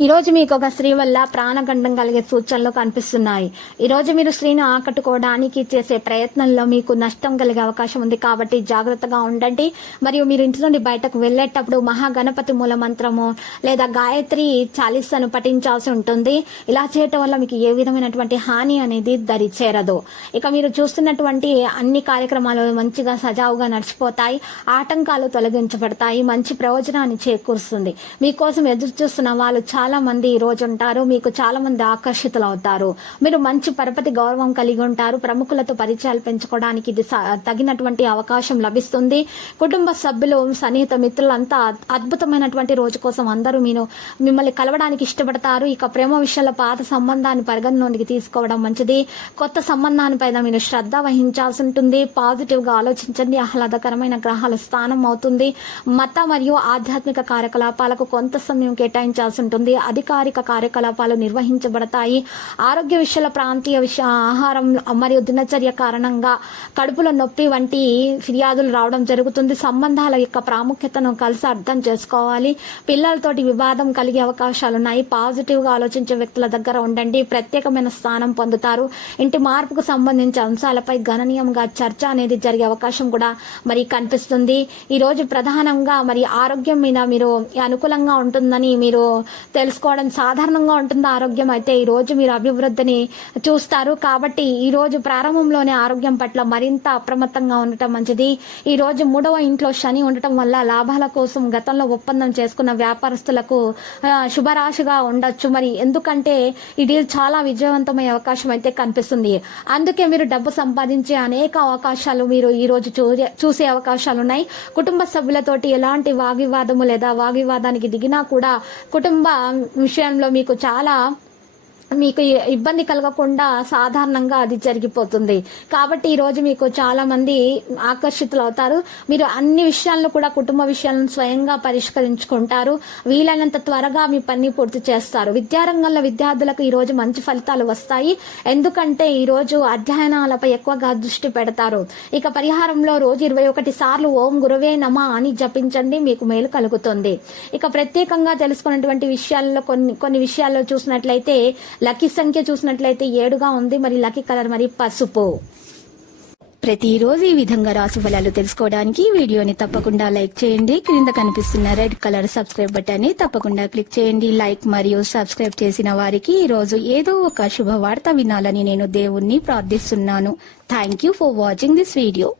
ఈరోజు మీకు ఒక స్త్రీ వల్ల ప్రాణగండం కలిగే సూచనలు కనిపిస్తున్నాయి. ఈ రోజు మీరు స్త్రీని ఆకట్టుకోవడానికి చేసే ప్రయత్నంలో మీకు నష్టం కలిగే అవకాశం ఉంది కాబట్టి జాగ్రత్తగా ఉండండి. మరియు మీరు ఇంటి నుండి బయటకు వెళ్ళేటప్పుడు మహాగణపతి మూల మంత్రము లేదా గాయత్రి చాలీసాను పఠించాల్సి ఉంటుంది. ఇలా చేయటం వల్ల మీకు ఏ విధమైనటువంటి హాని అనేది దరి చేరదు. ఇక మీరు చూస్తున్నటువంటి అన్ని కార్యక్రమాలు మంచిగా సజావుగా నడిచిపోతాయి. ఆటంకాలు తొలగించబడతాయి. మంచి ప్రయోజనాన్ని చేకూరుస్తుంది. మీకోసం ఎదురు చూస్తున్న వాళ్ళు చాలా మంది ఈ రోజు ఉంటారు. మీకు చాలా మంది ఆకర్షితులు అవుతారు. మీరు మంచి పరపతి గౌరవం కలిగి ఉంటారు. ప్రముఖులతో పరిచయాలు పెంచుకోవడానికి ఇది తగినటువంటి అవకాశం లభిస్తుంది. కుటుంబ సభ్యులు సన్నిహిత మిత్రులంతా అద్భుతమైనటువంటి రోజు కోసం అందరూ మీరు మిమ్మల్ని కలవడానికి ఇష్టపడతారు. ఇక ప్రేమ విషయాల పాత సంబంధాన్ని పరిగణలోనికి తీసుకోవడం మంచిది. కొత్త సంబంధాన్ని పైన మీరు శ్రద్ధ వహించాల్సి ఉంటుంది. పాజిటివ్గా ఆలోచించండి. ఆహ్లాదకరమైన గ్రహాల స్థానం అవుతుంది. మత మరియు ఆధ్యాత్మిక కార్యకలాపాలకు కొంత సమయం కేటాయించాల్సి ఉంటుంది. అధికారిక కార్యకలాపాలు నిర్వహించబడతాయి. ఆరోగ్య విషయాల ప్రాంతీయ విషయ ఆహారం మరియు దినచర్య కారణంగా కడుపులో నొప్పి వంటి ఫిర్యాదులు రావడం జరుగుతుంది. సంబంధాల యొక్క ప్రాముఖ్యతను కలిసి అర్థం చేసుకోవాలి. పిల్లలతోటి వివాదం కలిగే అవకాశాలు ఉన్నాయి. పాజిటివ్గా ఆలోచించే వ్యక్తుల దగ్గర ఉండండి. ప్రత్యేకమైన స్థానం పొందుతారు. ఇంటి మార్పుకు సంబంధించిన అంశాలపై గణనీయంగా చర్చ అనేది జరిగే అవకాశం కూడా మరి కనిపిస్తుంది. ఈ రోజు ప్రధానంగా మరి ఆరోగ్యం మీద మీరు అనుకూలంగా ఉంటుందని మీరు తెలుసుకోవడం సాధారణంగా ఉంటుంది ఆరోగ్యం. అయితే ఈ రోజు మీరు అభివృద్ధిని చూస్తారు. కాబట్టి ఈ రోజు ప్రారంభంలోనే ఆరోగ్యం పట్ల మరింత అప్రమత్తంగా ఉండటం మంచిది. ఈ రోజు మూడవ ఇంట్లో శని ఉండటం వల్ల లాభాల కోసం గతంలో ఒప్పందం చేసుకున్న వ్యాపారస్తులకు శుభరాశిగా ఉండొచ్చు. మరి ఎందుకంటే ఈ డీల్ చాలా విజయవంతమయ్యే అవకాశం అయితే కనిపిస్తుంది. అందుకే మీరు డబ్బు సంపాదించే అనేక అవకాశాలు మీరు ఈ రోజు చూ- చూసే అవకాశాలు ఉన్నాయి. కుటుంబ సభ్యులతోటి ఎలాంటి వాగ్వివాదము లేదా వాగ్వివాదానికి దిగినా కూడా కుటుంబ విషయంలో మీకు చాలా మీకు ఇబ్బంది కలగకుండా సాధారణంగా అది జరిగిపోతుంది. కాబట్టి ఈ రోజు మీకు చాలా మంది ఆకర్షితులు అవుతారు. మీరు అన్ని విషయాలను కూడా కుటుంబ విషయాలను స్వయంగా పరిష్కరించుకుంటారు. వీలైనంత త్వరగా మీ పని పూర్తి చేస్తారు. విద్యారంగంలో విద్యార్థులకు ఈ రోజు మంచి ఫలితాలు వస్తాయి. ఎందుకంటే ఈ రోజు అధ్యయనాలపై ఎక్కువగా దృష్టి పెడతారు. ఇక పరిహారంలో రోజు ఇరవై ఒకటి సార్లు ఓం గురువే నమ అని జపించండి మీకు మేలు కలుగుతుంది. ఇక ప్రత్యేకంగా తెలుసుకున్నటువంటి విషయాల్లో కొన్ని కొన్ని విషయాల్లో చూసినట్లయితే లక్కీ సంఖ్య చూసినట్లయితే ఏడుగా ఉంది. మరి లక్కీ కలర్ మరి పసుపు. ప్రతిరోజు ఈ విధంగా రాసు ఫలాలు తెలుసుకోవడానికి వీడియోని తప్పకుండా లైక్ చేయండి. క్రింద కనిపిస్తున్న రెడ్ కలర్ సబ్స్క్రైబ్ బటన్ని తప్పకుండా క్లిక్ చేయండి. లైక్ మరియు సబ్స్క్రైబ్ చేసిన వారికి ఈ రోజు ఏదో ఒక శుభవార్త వినాలని నేను దేవుణ్ణి ప్రార్థిస్తున్నాను. Thank you for watching this video